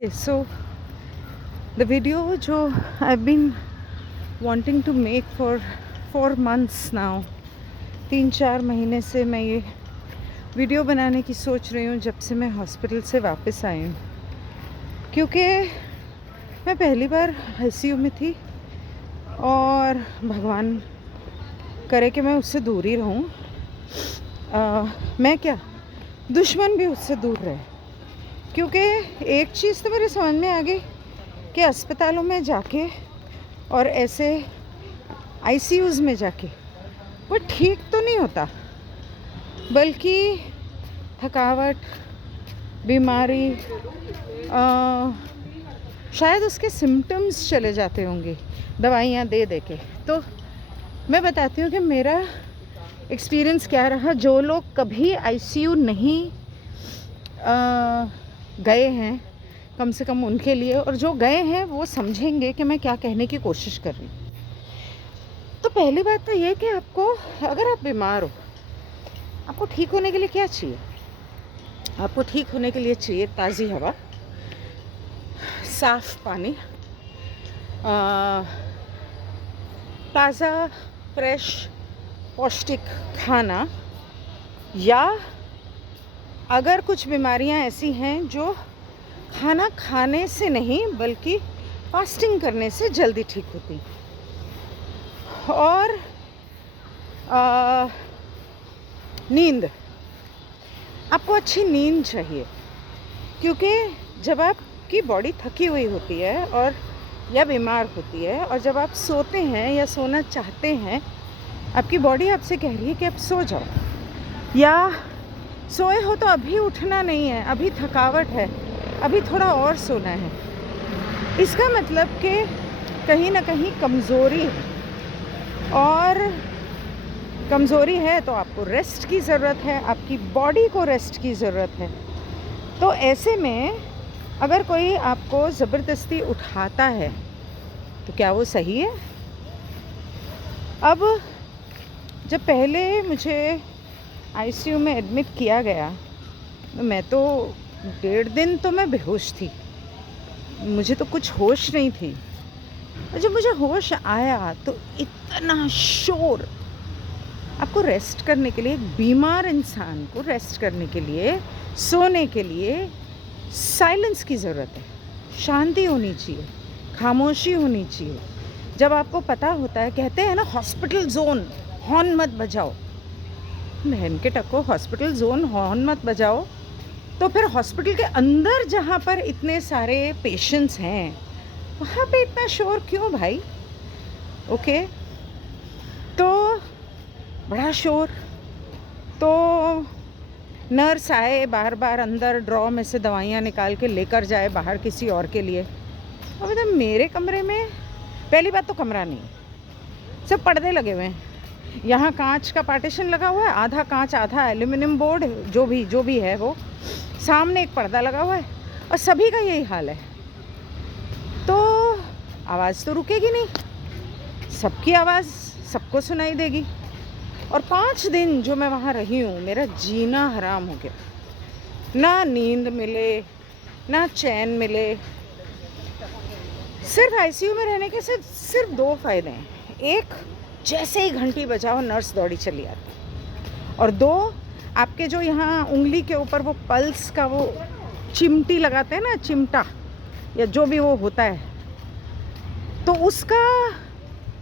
So the video जो I've been wanting to make for 4 months now, 3-4 महीने से मैं ये वीडियो बनाने की सोच रही हूँ जब से मैं हॉस्पिटल से वापस आई हूँ। क्योंकि मैं पहली बार आईसीयू में थी और भगवान करे कि मैं उससे दूर ही रहूँ। मैं क्या, दुश्मन भी उससे दूर रहे। क्योंकि एक चीज़ तो मेरे समझ में आ गई कि अस्पतालों में जाके और ऐसे आईसीयूज़ में जाके वो ठीक तो नहीं होता, बल्कि थकावट, बीमारी, शायद उसके सिम्टम्स चले जाते होंगे दवाइयाँ दे दे के। तो मैं बताती हूँ कि मेरा एक्सपीरियंस क्या रहा। जो लोग कभी आईसीयू नहीं गए हैं, कम से कम उनके लिए, और जो गए हैं वो समझेंगे कि मैं क्या कहने की कोशिश कर रही हूँ। तो पहली बात तो ये कि आपको, अगर आप बीमार हो, आपको ठीक होने के लिए क्या चाहिए? आपको ठीक होने के लिए चाहिए ताज़ी हवा, साफ़ पानी, ताज़ा फ्रेश पौष्टिक खाना, या अगर कुछ बीमारियां ऐसी हैं जो खाना खाने से नहीं बल्कि फास्टिंग करने से जल्दी ठीक होती, और नींद, आपको अच्छी नींद चाहिए। क्योंकि जब आपकी बॉडी थकी हुई होती है और या बीमार होती है, और जब आप सोते हैं या सोना चाहते हैं, आपकी बॉडी आपसे कह रही है कि आप सो जाओ, या सोए हो तो अभी उठना नहीं है, अभी थकावट है, अभी थोड़ा और सोना है। इसका मतलब कि कहीं ना कहीं कमज़ोरी है, और कमज़ोरी है तो आपको रेस्ट की ज़रूरत है, आपकी बॉडी को रेस्ट की ज़रूरत है। तो ऐसे में अगर कोई आपको ज़बरदस्ती उठाता है तो क्या वो सही है? अब जब पहले मुझे आईसीयू में एडमिट किया गया, मैं तो 1.5 दिन तो मैं बेहोश थी, मुझे तो कुछ होश नहीं थी। और जब मुझे होश आया तो इतना शोर। आपको रेस्ट करने के लिए, एक बीमार इंसान को रेस्ट करने के लिए, सोने के लिए साइलेंस की ज़रूरत है, शांति होनी चाहिए, खामोशी होनी चाहिए। जब आपको पता होता है, कहते हैं ना हॉस्पिटल जोन, हॉर्न मत बजाओ। बहन के टक्को, हॉस्पिटल जोन हॉर्न मत बजाओ तो फिर हॉस्पिटल के अंदर जहाँ पर इतने सारे पेशेंट्स हैं वहाँ पे इतना शोर क्यों भाई? ओके, तो बड़ा शोर। तो नर्स आए, बार बार अंदर ड्रॉ में से दवाइयाँ निकाल के लेकर जाए बाहर किसी और के लिए। अब तो मेरे कमरे में, पहली बात तो कमरा नहीं, सब पर्दे लगे हुए हैं। यहाँ कांच का पार्टीशन लगा हुआ है, आधा कांच आधा एल्यूमिनियम बोर्ड, जो भी है वो। सामने एक पर्दा लगा हुआ है, और सभी का यही हाल है। तो आवाज़ तो रुकेगी नहीं, सबकी आवाज़ सबको सुनाई देगी। और 5 दिन जो मैं वहाँ रही हूँ, मेरा जीना हराम हो गया। ना नींद मिले, ना चैन मिले। सिर्फ आईसीयू में रहने के सिर्फ 2 फ़ायदे हैं। एक, जैसे ही घंटी बजाओ नर्स दौड़ी चली आती, और 2, आपके जो यहाँ उंगली के ऊपर वो पल्स का वो चिमटी लगाते हैं ना, चिमटा या जो भी वो होता है, तो उसका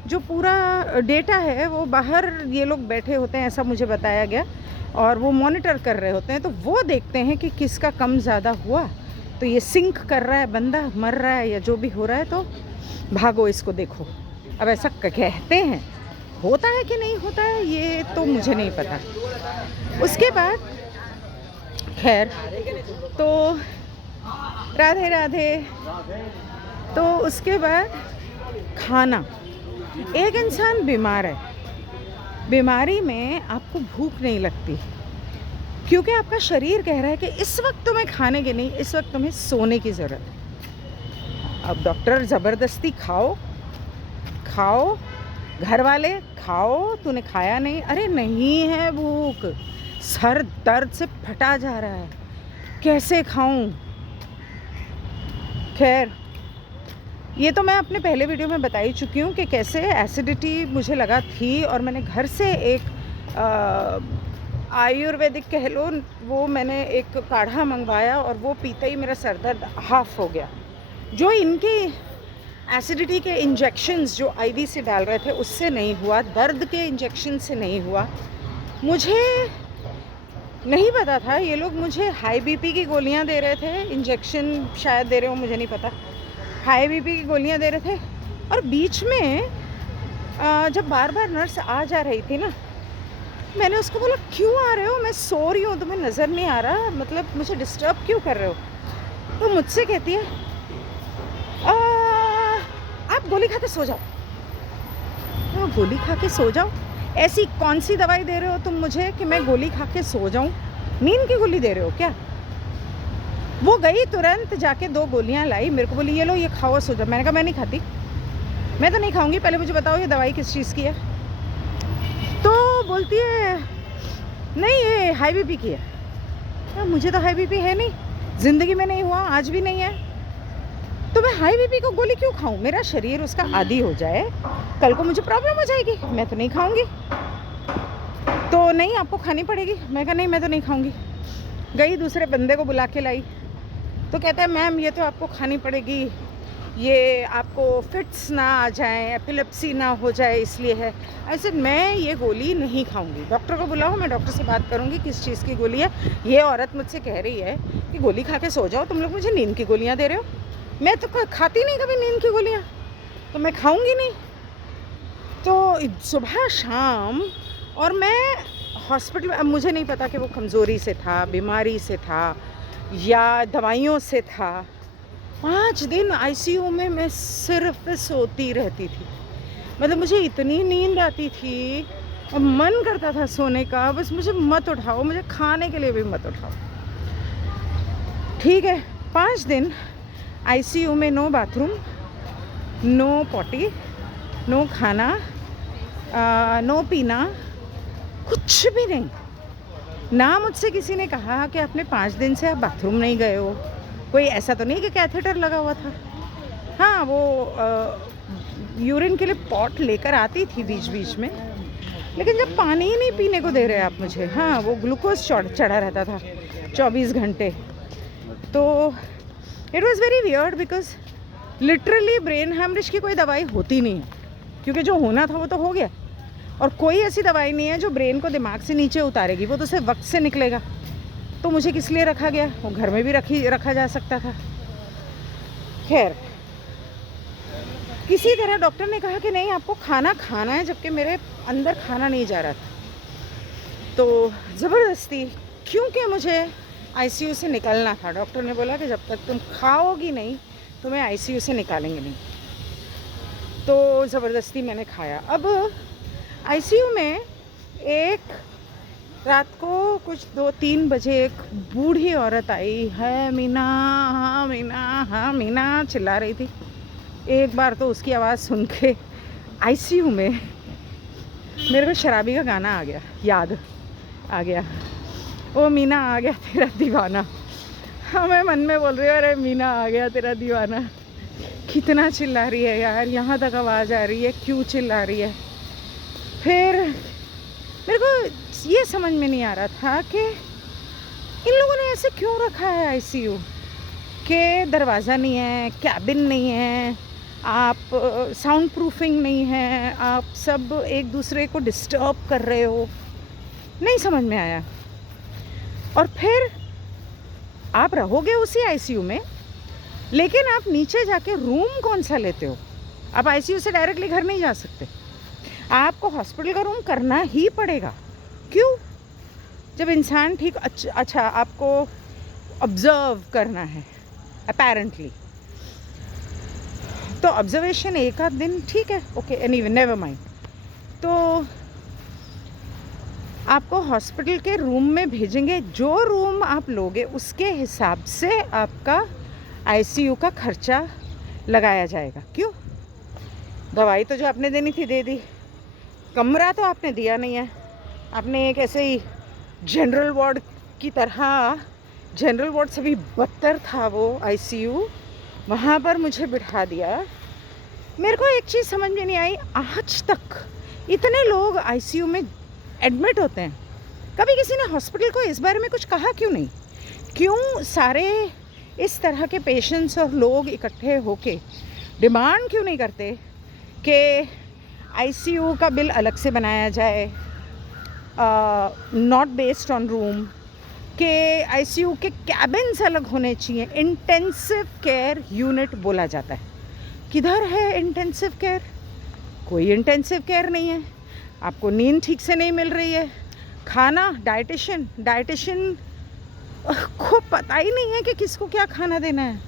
जो पूरा डेटा है वो बाहर ये लोग बैठे होते हैं, ऐसा मुझे बताया गया, और वो मॉनिटर कर रहे होते हैं। तो वो देखते हैं कि किसका कम ज़्यादा हुआ, तो ये सिंक कर रहा है, बंदा मर रहा है या जो भी हो रहा है, तो भागो इसको देखो। अब ऐसा कहते हैं, होता है कि नहीं होता है ये तो मुझे नहीं पता। उसके बाद खैर, तो राधे राधे। तो उसके बाद खाना, एक इंसान बीमार है, बीमारी में आपको भूख नहीं लगती, क्योंकि आपका शरीर कह रहा है कि इस वक्त तुम्हें खाने की नहीं, इस वक्त तुम्हें सोने की ज़रूरत है। अब डॉक्टर ज़बरदस्ती खाओ खाओ, घर वाले खाओ, तूने खाया नहीं, अरे नहीं है भूख, सर दर्द से फटा जा रहा है, कैसे खाऊं? खैर, ये तो मैं अपने पहले वीडियो में बता ही चुकी हूँ कि कैसे एसिडिटी मुझे लगा थी और मैंने घर से एक आयुर्वेदिक कह लो, वो मैंने एक काढ़ा मंगवाया और वो पीते ही मेरा सर दर्द हाफ हो गया। जो इनके एसिडिटी के इंजेक्शंस जो आईवी से डाल रहे थे उससे नहीं हुआ, दर्द के इंजेक्शन से नहीं हुआ। मुझे नहीं पता था, ये लोग मुझे हाई बीपी की गोलियां दे रहे थे, इंजेक्शन शायद दे रहे हो, मुझे नहीं पता। हाई बीपी की गोलियां दे रहे थे और बीच में जब बार बार नर्स आ जा रही थी ना, मैंने उसको बोला क्यों आ रहे हो, मैं सो रही हूँ, तुम्हें नज़र नहीं आ रहा, मतलब मुझे डिस्टर्ब क्यों कर रहे हो। तो मुझसे कहती है आप गोली खा के सो जाओ। तो गोली खा के सो जाओ, ऐसी कौन सी दवाई दे रहे हो तुम मुझे कि मैं गोली खा के सो जाऊं? नींद की गोली दे रहे हो क्या? वो गई तुरंत जाके 2 गोलियां लाई, मेरे को बोली ये लो ये खाओ सो जाओ। मैंने कहा मैं नहीं खाती, मैं तो नहीं खाऊंगी, पहले मुझे बताओ ये दवाई किस चीज़ की है। तो बोलती है नहीं ये हाई बीपी की है। मुझे तो हाई बीपी है नहीं, ज़िंदगी में नहीं हुआ, आज भी नहीं है, तो मैं हाई बीपी को गोली क्यों खाऊं? मेरा शरीर उसका आदी हो जाए, कल को मुझे प्रॉब्लम हो जाएगी, मैं तो नहीं खाऊंगी। तो नहीं आपको खानी पड़ेगी। मैं कहा नहीं मैं तो नहीं खाऊंगी। गई दूसरे बंदे को बुला के लाई, तो कहता है मैम ये तो आपको खानी पड़ेगी, ये आपको फिट्स ना आ जाएं, एपिलेप्सी ना हो जाए इसलिए है। ऐसे मैं ये गोली नहीं खाऊंगी, डॉक्टर को बुलाओ, मैं डॉक्टर से बात करूंगी किस चीज़ की गोली है। ये औरत मुझसे कह रही है कि गोली खा के सो जाओ, तुम लोग मुझे नींद की गोलियां दे रहे हो। मैं तो खाती नहीं कभी नींद की गोलियां, तो मैं खाऊंगी नहीं। तो सुबह शाम, और मैं हॉस्पिटल में, अब मुझे नहीं पता कि वो कमज़ोरी से था, बीमारी से था या दवाइयों से था। 5 दिन आईसीयू में मैं सिर्फ सोती रहती थी, मतलब मुझे इतनी नींद आती थी और मन करता था सोने का, बस मुझे मत उठाओ, मुझे खाने के लिए भी मत उठाओ। ठीक है, 5 दिन आईसीयू में, no bathroom, no potty, no खाना, नो पीना, कुछ भी नहीं। ना मुझसे किसी ने कहा कि आपने 5 दिन से आप बाथरूम नहीं गए हो, कोई ऐसा तो नहीं कि कैथेटर लगा हुआ था। हाँ, वो यूरिन के लिए पॉट लेकर आती थी बीच बीच में, लेकिन जब पानी ही नहीं पीने को दे रहे आप मुझे, हाँ वो ग्लूकोज चढ़ा रहता था 24 घंटे। तो it was very weird because literally brain haemorrhage की कोई दवाई होती नहीं है, क्योंकि जो होना था वो तो हो गया, और कोई ऐसी दवाई नहीं है जो ब्रेन को दिमाग से नीचे उतारेगी, वो तो सिर्फ वक्त से निकलेगा। तो मुझे किस लिए रखा गया, वो घर में भी रखा जा सकता था। खैर, किसी तरह डॉक्टर ने कहा कि नहीं आपको खाना खाना है, जबकि मेरे अंदर खाना नहीं जा रहा था। तो ज़बरदस्ती, क्योंकि मुझे आईसीयू से निकलना था, डॉक्टर ने बोला कि जब तक तुम खाओगी नहीं तुम्हें आईसीयू से निकालेंगे नहीं। तो ज़बरदस्ती मैंने खाया। अब आईसीयू में एक रात को कुछ 2-3 बजे एक बूढ़ी औरत आई है, मीना हाँ मीना हाँ मीना चिल्ला रही थी। एक बार तो उसकी आवाज़ सुन के आईसीयू में मेरे को शराबी का गाना आ गया, याद आ गया, ओ मीना आ गया तेरा दीवाना। हाँ, मैं मन में बोल रही हूँ अरे मीना आ गया तेरा दीवाना। कितना चिल्ला रही है यार, यहाँ तक आवाज़ आ रही है, क्यों चिल्ला रही है। फिर मेरे को ये समझ में नहीं आ रहा था कि इन लोगों ने ऐसे क्यों रखा है आईसीयू, के दरवाज़ा नहीं है, कैबिन नहीं है, आप साउंड प्रूफिंग नहीं है, आप सब एक दूसरे को डिस्टर्ब कर रहे हो, नहीं समझ में आया। और फिर आप रहोगे उसी आईसीयू में, लेकिन आप नीचे जाके रूम कौन सा लेते हो? आप आईसीयू से डायरेक्टली घर नहीं जा सकते, आपको हॉस्पिटल का रूम करना ही पड़ेगा। क्यों? जब इंसान ठीक, अच्छा आपको ऑब्जर्व करना है अपेरेंटली, तो ऑब्जर्वेशन एक आध दिन ठीक है, ओके, एनीवे नेवर माइंड। तो आपको हॉस्पिटल के रूम में भेजेंगे, जो रूम आप लोगे उसके हिसाब से आपका आईसीयू का खर्चा लगाया जाएगा। क्यों? दवाई तो जो आपने देनी थी दे दी, कमरा तो आपने दिया नहीं है, आपने एक ऐसे ही जनरल वार्ड की तरह, जनरल वार्ड से भी बदतर था वो आईसीयू, वहाँ पर मुझे बिठा दिया। मेरे को एक चीज़ समझ में नहीं आई, आज तक इतने लोग आईसीयू में एडमिट होते हैं, कभी किसी ने हॉस्पिटल को इस बारे में कुछ कहा क्यों नहीं? क्यों सारे इस तरह के पेशेंट्स और लोग इकट्ठे होके डिमांड क्यों नहीं करते कि आईसीयू का बिल अलग से बनाया जाए, नॉट बेस्ड ऑन रूम, के आईसीयू के कैबिन्स अलग होने चाहिए। इंटेंसिव केयर यूनिट बोला जाता है, किधर है इंटेंसिव केयर? कोई इंटेंसिव केयर नहीं है। आपको नींद ठीक से नहीं मिल रही है, खाना डाइटिशियन को पता ही नहीं है कि किसको क्या खाना देना है।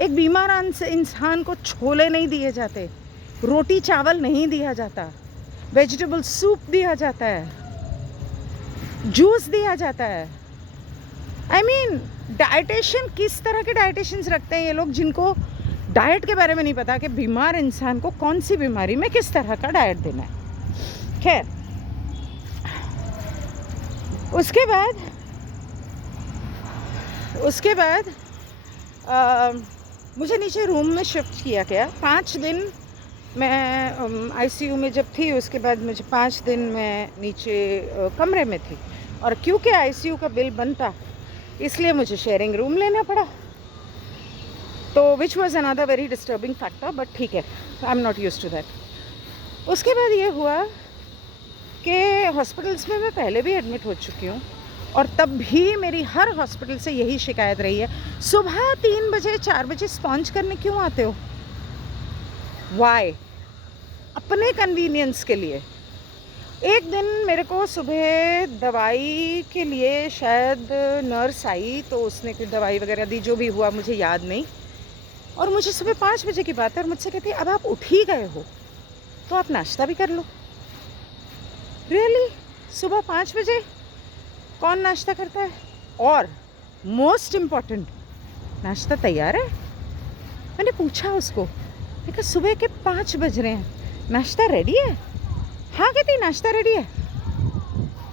एक बीमार इंसान को छोले नहीं दिए जाते, रोटी चावल नहीं दिया जाता, वेजिटेबल सूप दिया जाता है, जूस दिया जाता है। आई मीन डाइटिशियन, किस तरह के डाइटिशियंस रखते हैं ये लोग जिनको डाइट के बारे में नहीं पता कि बीमार इंसान को कौन सी बीमारी में किस तरह का डाइट देना है। खैर, उसके बाद मुझे नीचे रूम में शिफ्ट किया गया। 5 दिन मैं आईसीयू में जब थी, उसके बाद मुझे 5 दिन मैं नीचे कमरे में थी, और क्योंकि आईसीयू का बिल बनता इसलिए मुझे शेयरिंग रूम लेना पड़ा, तो which was another very disturbing factor, but ठीक है, I am not used to that. उसके बाद ये हुआ कि हॉस्पिटल्स में मैं पहले भी एडमिट हो चुकी हूँ, और तब भी मेरी हर हॉस्पिटल से यही शिकायत रही है, सुबह 3 बजे 4 बजे स्पॉन्ज करने क्यों आते हो? वाई? अपने कन्वीनियंस के लिए। एक दिन मेरे को सुबह दवाई के लिए शायद नर्स आई, तो उसने कुछ दवाई वगैरह दी, जो भी हुआ मुझे याद नहीं, और मुझे सुबह 5 बजे की बात है, और मुझसे कहती है अब आप उठ ही गए हो तो आप नाश्ता भी कर लो। रियली? सुबह 5 बजे कौन नाश्ता करता है? और मोस्ट इम्पॉर्टेंट, नाश्ता तैयार है? मैंने पूछा उसको, मैं कहा सुबह के 5 बज रहे हैं, नाश्ता रेडी है? हाँ कहती नाश्ता रेडी है।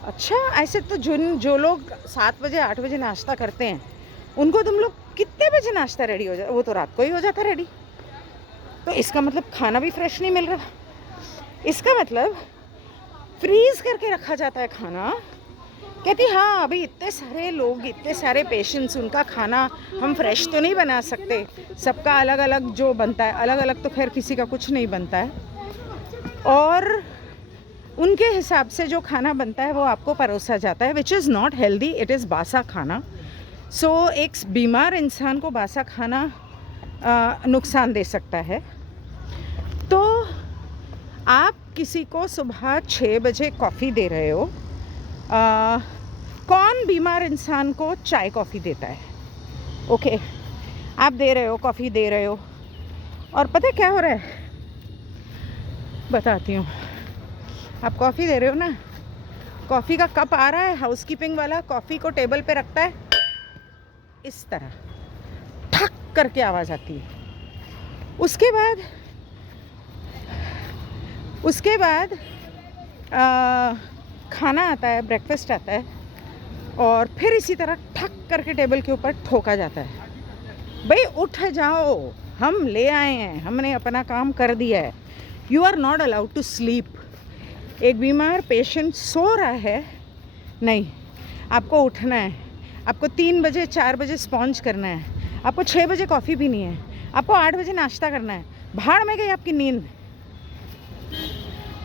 अच्छा, ऐसे तो जो लोग 7 बजे 8 बजे नाश्ता करते हैं, उनको तुम लोग कितने बजे नाश्ता रेडी हो जाता? वो तो रात को ही हो जाता रेडी। तो इसका मतलब खाना भी फ्रेश नहीं मिल रहा, इसका मतलब फ्रीज करके रखा जाता है खाना। कहती हाँ, अभी इतने सारे लोग, इतने सारे पेशेंट्स, उनका खाना हम फ्रेश तो नहीं बना सकते, सबका अलग अलग जो बनता है, अलग अलग तो खैर किसी का कुछ नहीं बनता है, और उनके हिसाब से जो खाना बनता है वो आपको परोसा जाता है, which is not healthy, it is बासा खाना। सो एक बीमार इंसान को बासा खाना नुकसान दे सकता है। तो आप किसी को सुबह 6 बजे कॉफ़ी दे रहे हो, कौन बीमार इंसान को चाय कॉफ़ी देता है? ओके, आप दे रहे हो, कॉफ़ी दे रहे हो, और पता है क्या हो रहा है? बताती हूँ। आप कॉफ़ी दे रहे हो ना, कॉफ़ी का कप आ रहा है, हाउसकीपिंग वाला कॉफ़ी को टेबल पे रखता है, इस तरह ठक करके आवाज़ आती है। उसके बाद खाना आता है, ब्रेकफास्ट आता है, और फिर इसी तरह ठक करके टेबल के ऊपर ठोका जाता है, भाई उठ जाओ, हम ले आए हैं, हमने अपना काम कर दिया है, you are not allowed to sleep. एक बीमार पेशेंट सो रहा है, नहीं, आपको उठना है, आपको 3 बजे 4 बजे स्पॉन्ज करना है, आपको 6 बजे कॉफ़ी पीनी है, आपको 8 बजे नाश्ता करना है, भाड़ में गई आपकी नींद।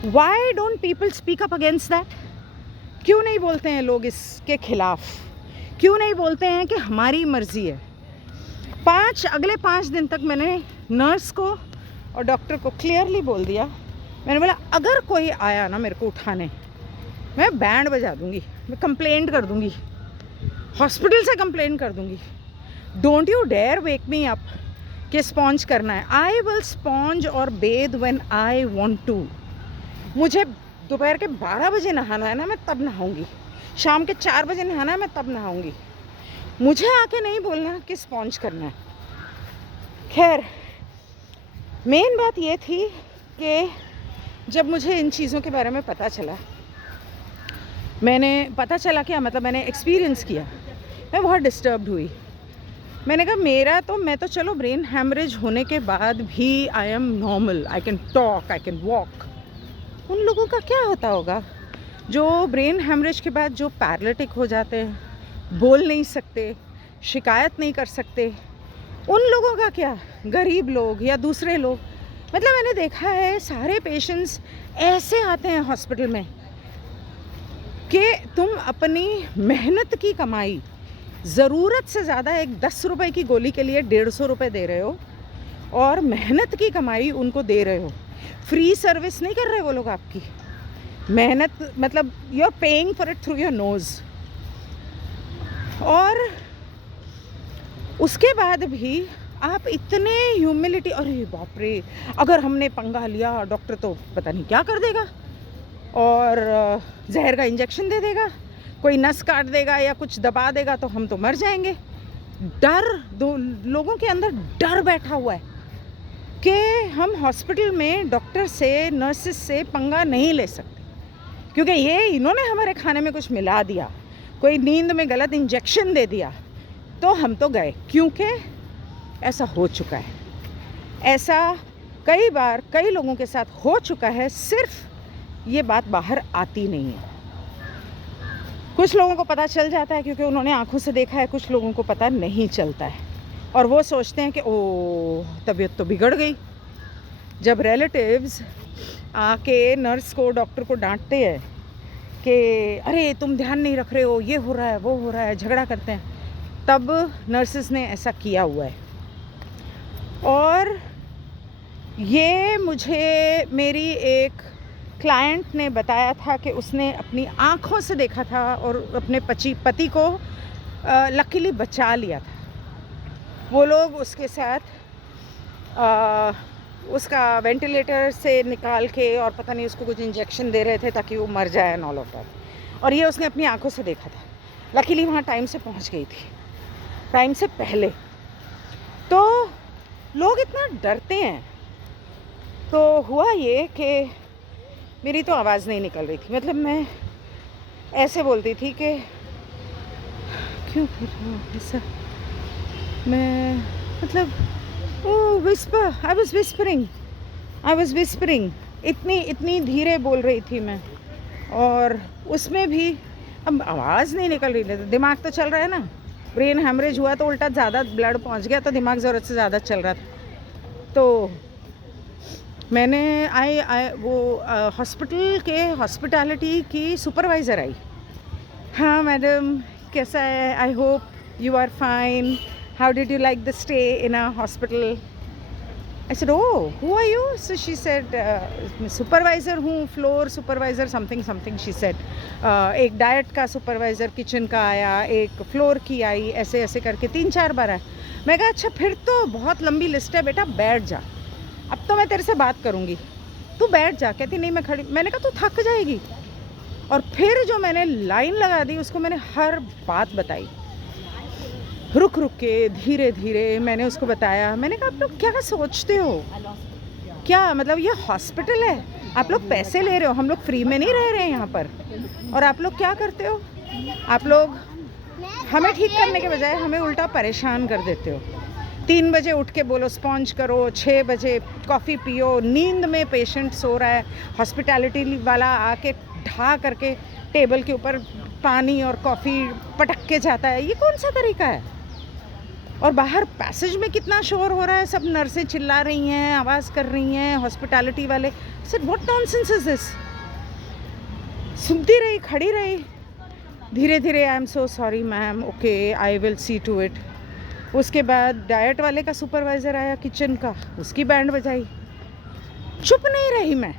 Why don't people speak up against that? क्यों नहीं बोलते हैं लोग इसके खिलाफ? क्यों नहीं बोलते हैं कि हमारी मर्जी है? अगले 5 दिन तक मैंने नर्स को और डॉक्टर को क्लियरली बोल दिया, मैंने बोला अगर कोई आया ना मेरे को उठाने, मैं बैंड बजा दूंगी, मैं कंप्लेंट कर दूंगी, हॉस्पिटल से कंप्लेंट कर दूंगी। Don't you dare wake me up कि स्पॉन्ज करना है। आई विल स्पॉन्ज और bathe when I want to. मुझे दोपहर के 12 बजे नहाना है ना, मैं तब नहाऊंगी, शाम के 4 बजे नहाना है, मैं तब नहाऊंगी। मुझे आके नहीं बोलना कि स्पॉन्ज करना है। खैर, मेन बात ये थी कि जब मुझे इन चीज़ों के बारे में पता चला, मैंने एक्सपीरियंस किया, मैं बहुत डिस्टर्ब्ड हुई। मैंने कहा मैं तो चलो ब्रेन हैमरेज होने के बाद भी I am normal, I can talk, I can walk. उन लोगों का क्या होता होगा जो ब्रेन हैमरेज के बाद जो पैरालिटिक हो जाते हैं, बोल नहीं सकते, शिकायत नहीं कर सकते, उन लोगों का क्या? गरीब लोग या दूसरे लोग। मतलब मैंने देखा है सारे पेशेंट्स ऐसे आते हैं हॉस्पिटल में कि तुम अपनी मेहनत की कमाई ज़रूरत से ज़्यादा एक 10 रुपए की गोली के लिए 150 रुपये दे रहे हो, और मेहनत की कमाई उनको दे रहे हो। फ्री सर्विस नहीं कर रहे वो लोग आपकी मेहनत, मतलब you are paying for it through your nose. और उसके बाद भी आप इतने ह्यूमिलिटी, अरे बाप रे, अगर हमने पंगा लिया डॉक्टर तो पता नहीं क्या कर देगा, और जहर का इंजेक्शन दे देगा, कोई नस काट देगा या कुछ दबा देगा तो हम तो मर जाएंगे। डर, दो लोगों के अंदर डर बैठा हुआ है कि हम हॉस्पिटल में डॉक्टर से, नर्सेस से पंगा नहीं ले सकते, क्योंकि ये इन्होंने हमारे खाने में कुछ मिला दिया, कोई नींद में गलत इंजेक्शन दे दिया तो हम तो गए। क्योंकि ऐसा हो चुका है, ऐसा कई बार कई लोगों के साथ हो चुका है, सिर्फ ये बात बाहर आती नहीं है। कुछ लोगों को पता चल जाता है क्योंकि उन्होंने आंखों से देखा है, कुछ लोगों को पता नहीं चलता है और वो सोचते हैं कि ओ तबीयत तो बिगड़ गई। जब रिलेटिव्स आके नर्स को, डॉक्टर को डांटते हैं कि अरे तुम ध्यान नहीं रख रहे हो, ये हो रहा है, वो हो रहा है, झगड़ा करते हैं, तब नर्सेस ने ऐसा किया हुआ है। और ये मुझे मेरी एक क्लाइंट ने बताया था कि उसने अपनी आँखों से देखा था और अपने पति को लकीली बचा लिया था। वो लोग उसके साथ उसका वेंटिलेटर से निकाल के और पता नहीं उसको कुछ इंजेक्शन दे रहे थे ताकि वो मर जाए एंड ऑल ऑफ दैट। और ये उसने अपनी आंखों से देखा था। लकीली वहाँ टाइम से पहुँच गई थी, टाइम से पहले। तो लोग इतना डरते हैं। तो हुआ ये कि मेरी तो आवाज़ नहीं निकल रही थी, मतलब मैं ऐसे बोलती थी कि क्यों फिर ऐसा, मैं मतलब ओ विस्पर, आई वाज विस्परिंग, इतनी धीरे बोल रही थी मैं। और उसमें भी अब आवाज़ नहीं निकल रही थी। दिमाग तो चल रहा है ना, ब्रेन हैमरेज हुआ तो उल्टा ज़्यादा ब्लड पहुंच गया तो दिमाग ज़रूरत से ज़्यादा चल रहा था। तो मैंने वो हॉस्पिटल के हॉस्पिटैलिटी की सुपरवाइज़र आई। हाँ मैडम कैसा है, I hope you are fine, how did you like the stay in a hospital. I said, oh, who are you? So she said, supervisor हूँ, floor supervisor something she said. एक diet का supervisor kitchen का आया, एक floor की आई, ऐसे ऐसे करके 3-4 बार आया। मैं कहा अच्छा फिर तो बहुत लंबी लिस्ट है बेटा, बैठ जा, अब तो मैं तेरे से बात करूँगी, तू बैठ जा। कहती नहीं मैं खड़ी। मैंने कहा तू थक जाएगी। और फिर जो मैंने लाइन लगा दी उसको मैंने हर बात बताई, रुक के धीरे धीरे मैंने उसको बताया। मैंने कहा आप लोग क्या सोचते हो, क्या मतलब ये हॉस्पिटल है, आप लोग पैसे ले रहे हो, हम लोग फ्री में नहीं रह रहे हैं यहाँ पर। और आप लोग क्या करते हो, आप लोग हमें ठीक करने के बजाय हमें उल्टा परेशान कर देते हो। 3 बजे उठ के बोलो स्पॉन्ज करो, 6 बजे कॉफ़ी पियो, नींद में पेशेंट सो रहा है, हॉस्पिटैलिटी वाला आके ढा करके टेबल के ऊपर पानी और कॉफ़ी पटक के जाता है। ये कौन सा तरीका है। और बाहर पैसेज में कितना शोर हो रहा है, सब नर्सें चिल्ला रही हैं, आवाज़ कर रही हैं, हॉस्पिटैलिटी वाले। Sir what nonsense is this. सुनती रही, खड़ी रही। धीरे धीरे I am so sorry ma'am, okay I will see to it. उसके बाद डाइट वाले का सुपरवाइज़र आया किचन का, उसकी बैंड बजाई। चुप नहीं रही मैं,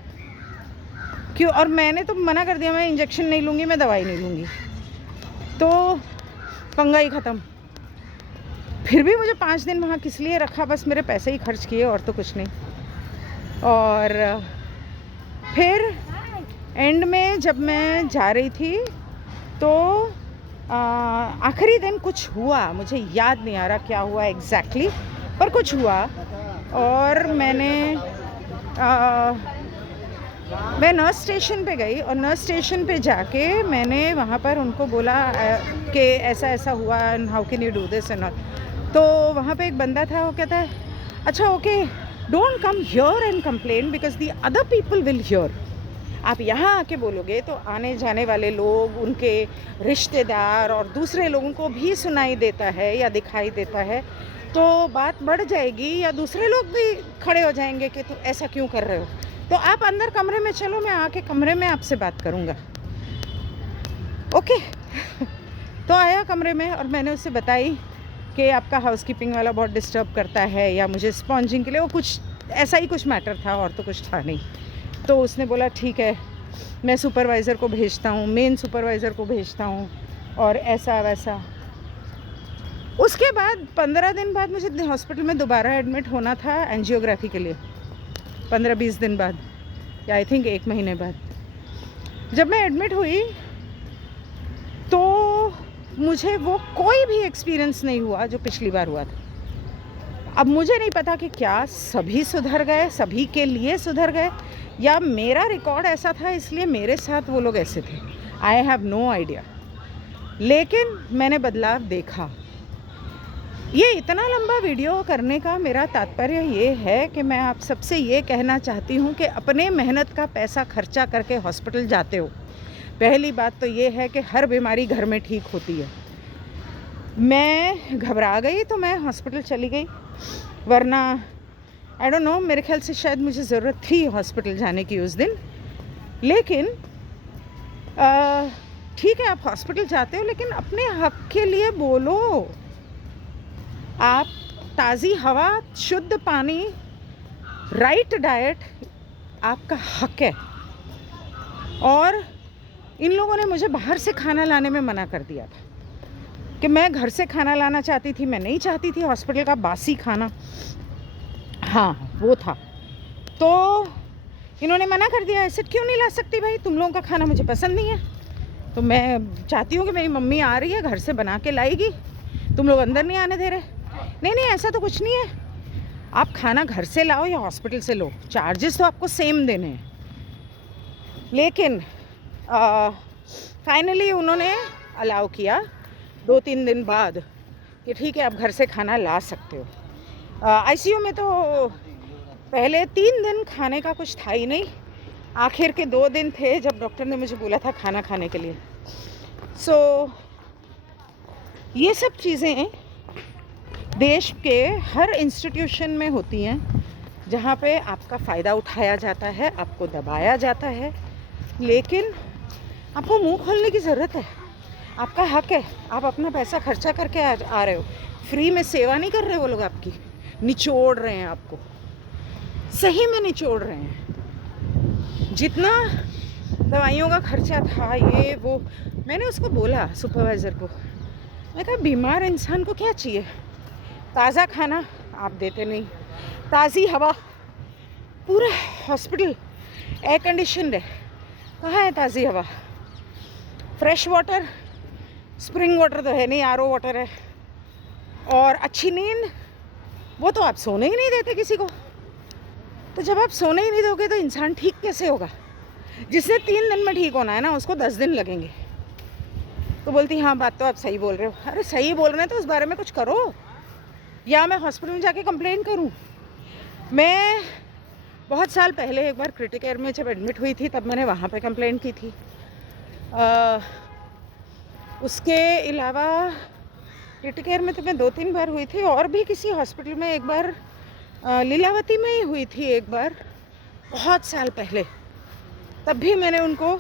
क्यों। और मैंने तो मना कर दिया, मैं इंजेक्शन नहीं लूँगी, मैं दवाई नहीं लूँगी। तो पंगा ही ख़त्म। फिर भी मुझे 5 दिन वहाँ किस लिए रखा, बस मेरे पैसे ही खर्च किए और तो कुछ नहीं। और फिर एंड में जब मैं जा रही थी तो आखिरी दिन कुछ हुआ, मुझे याद नहीं आ रहा क्या हुआ एग्जैक्टली, पर कुछ हुआ। और मैं नर्स स्टेशन पे गई और नर्स स्टेशन पे जाके मैंने वहाँ पर उनको बोला कि ऐसा ऐसा हुआ and how can you do this and all. तो वहाँ पे एक बंदा था, वो कहता है अच्छा okay, don't come here and complain because the other people will hear. आप यहाँ आके बोलोगे तो आने जाने वाले लोग, उनके रिश्तेदार और दूसरे लोगों को भी सुनाई देता है या दिखाई देता है, तो बात बढ़ जाएगी या दूसरे लोग भी खड़े हो जाएंगे कि तुम ऐसा क्यों कर रहे हो। तो आप अंदर कमरे में चलो, मैं आके कमरे में आपसे बात करूँगा। ओके तो आया कमरे में और मैंने उससे बताई कि आपका हाउसकीपिंग वाला बहुत डिस्टर्ब करता है या मुझे स्पॉन्जिंग के लिए, वो कुछ ऐसा ही कुछ मैटर था और तो कुछ था नहीं। तो उसने बोला ठीक है, मैं सुपरवाइज़र को भेजता हूँ, मेन सुपरवाइज़र को भेजता हूँ और ऐसा वैसा। उसके बाद 15 दिन बाद मुझे हॉस्पिटल में दोबारा एडमिट होना था एंजियोग्राफी के लिए, 15-20 दिन बाद या आई थिंक 1 महीने बाद। जब मैं एडमिट हुई तो मुझे वो कोई भी एक्सपीरियंस नहीं हुआ जो पिछली बार हुआ था। अब मुझे नहीं पता कि क्या सभी सुधर गए, सभी के लिए सुधर गए, या मेरा रिकॉर्ड ऐसा था इसलिए मेरे साथ वो लोग ऐसे थे। आई हैव नो आइडिया, लेकिन मैंने बदलाव देखा। ये इतना लंबा वीडियो करने का मेरा तात्पर्य ये है कि मैं आप सबसे ये कहना चाहती हूँ कि अपने मेहनत का पैसा खर्चा करके हॉस्पिटल जाते हो, पहली बात तो ये है कि हर बीमारी घर में ठीक होती है। मैं घबरा गई तो मैं हॉस्पिटल चली गई, वरना आई डोंट नो, मेरे ख्याल से शायद मुझे ज़रूरत थी हॉस्पिटल जाने की उस दिन। लेकिन ठीक है, आप हॉस्पिटल जाते हो लेकिन अपने हक के लिए बोलो। आप ताज़ी हवा, शुद्ध पानी, राइट डाइट आपका हक है। और इन लोगों ने मुझे बाहर से खाना लाने में मना कर दिया था कि मैं घर से खाना लाना चाहती थी, मैं नहीं चाहती थी हॉस्पिटल का बासी खाना। हाँ वो था, तो इन्होंने मना कर दिया। ऐसे क्यों नहीं ला सकती भाई, तुम लोगों का खाना मुझे पसंद नहीं है, तो मैं चाहती हूँ कि मेरी मम्मी आ रही है, घर से बना के लाएगी, तुम लोग अंदर नहीं आने दे रहे। नहीं नहीं, ऐसा तो कुछ नहीं है, आप खाना घर से लाओ या हॉस्पिटल से लो, चार्जेस तो आपको सेम देने हैं। लेकिन फाइनली उन्होंने अलाउ किया 2-3 दिन बाद कि ठीक है आप घर से खाना ला सकते हो। आईसीयू में तो पहले 3 दिन खाने का कुछ था ही नहीं, आखिर के 2 दिन थे जब डॉक्टर ने मुझे बोला था खाना खाने के लिए। सो ये सब चीज़ें देश के हर इंस्टीट्यूशन में होती हैं जहाँ पे आपका फ़ायदा उठाया जाता है, आपको दबाया जाता है। लेकिन आपको मुंह खोलने की ज़रूरत है, आपका हक है, आप अपना पैसा खर्चा करके आ रहे हो, फ्री में सेवा नहीं कर रहे वो लोग, आपकी निचोड़ रहे हैं, आपको सही में निचोड़ रहे हैं। जितना दवाइयों का खर्चा था ये वो, मैंने उसको बोला सुपरवाइज़र को, मैं कहा बीमार इंसान को क्या चाहिए, ताज़ा खाना आप देते नहीं, ताज़ी हवा, पूरा हॉस्पिटल एयर कंडीशनड है, कहाँ है ताज़ी हवा, फ्रेश वाटर, स्प्रिंग वाटर तो है नहीं, आरओ वाटर है, और अच्छी नींद वो तो आप सोने ही नहीं देते किसी को। तो जब आप सोने ही नहीं दोगे तो इंसान ठीक कैसे होगा? जिसने 3 दिन में ठीक होना है ना, उसको 10 दिन लगेंगे। तो बोलती हाँ बात तो आप सही बोल रहे हो। अरे सही बोल रहे हैं तो उस बारे में कुछ करो, या मैं हॉस्पिटल में जाके कंप्लेन करूं। मैं बहुत साल पहले एक बार क्रिटिक केयर में जब एडमिट हुई थी तब मैंने वहाँ पे कंप्लेन की थी। उसके अलावा क्रिटिक केयर में तो मैं 2-3 बार हुई थी, और भी किसी हॉस्पिटल में एक बार, लीलावती में ही हुई थी एक बार बहुत साल पहले, तब भी मैंने उनको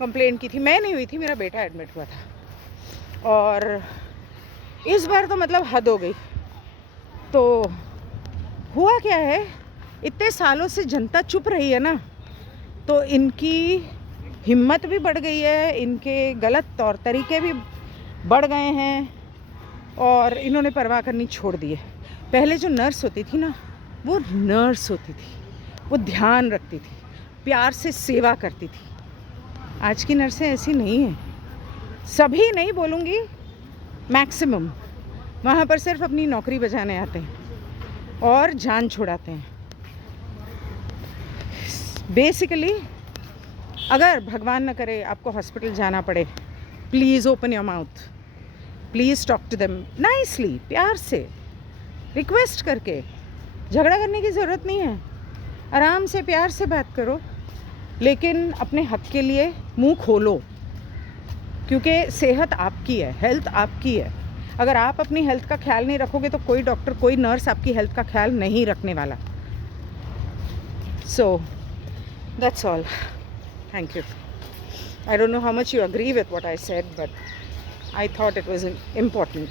कंप्लेन की थी। मैं नहीं हुई थी, मेरा बेटा एडमिट हुआ था। और इस बार तो मतलब हद हो गई। तो हुआ क्या है, इतने सालों से जनता चुप रही है ना, तो इनकी हिम्मत भी बढ़ गई है, इनके गलत तौर तरीके भी बढ़ गए हैं, और इन्होंने परवाह करनी छोड़ दी है। पहले जो नर्स होती थी ना, वो नर्स होती थी, वो ध्यान रखती थी, प्यार से सेवा करती थी। आज की नर्सें ऐसी नहीं हैं, सभी नहीं बोलूँगी, मैक्सिमम वहाँ पर सिर्फ अपनी नौकरी बजाने आते हैं और जान छुड़ाते हैं। बेसिकली अगर भगवान न करे आपको हॉस्पिटल जाना पड़े, please open your mouth, please talk to them nicely, प्यार से, रिक्वेस्ट करके। झगड़ा करने की ज़रूरत नहीं है, आराम से प्यार से बात करो, लेकिन अपने हक के लिए मुंह खोलो, क्योंकि सेहत आपकी है, हेल्थ आपकी है। अगर आप अपनी हेल्थ का ख्याल नहीं रखोगे तो कोई डॉक्टर, कोई नर्स आपकी हेल्थ का ख्याल नहीं रखने वाला। So that's all, thank you. I don't know how much you agree with what I said, but I thought it was important.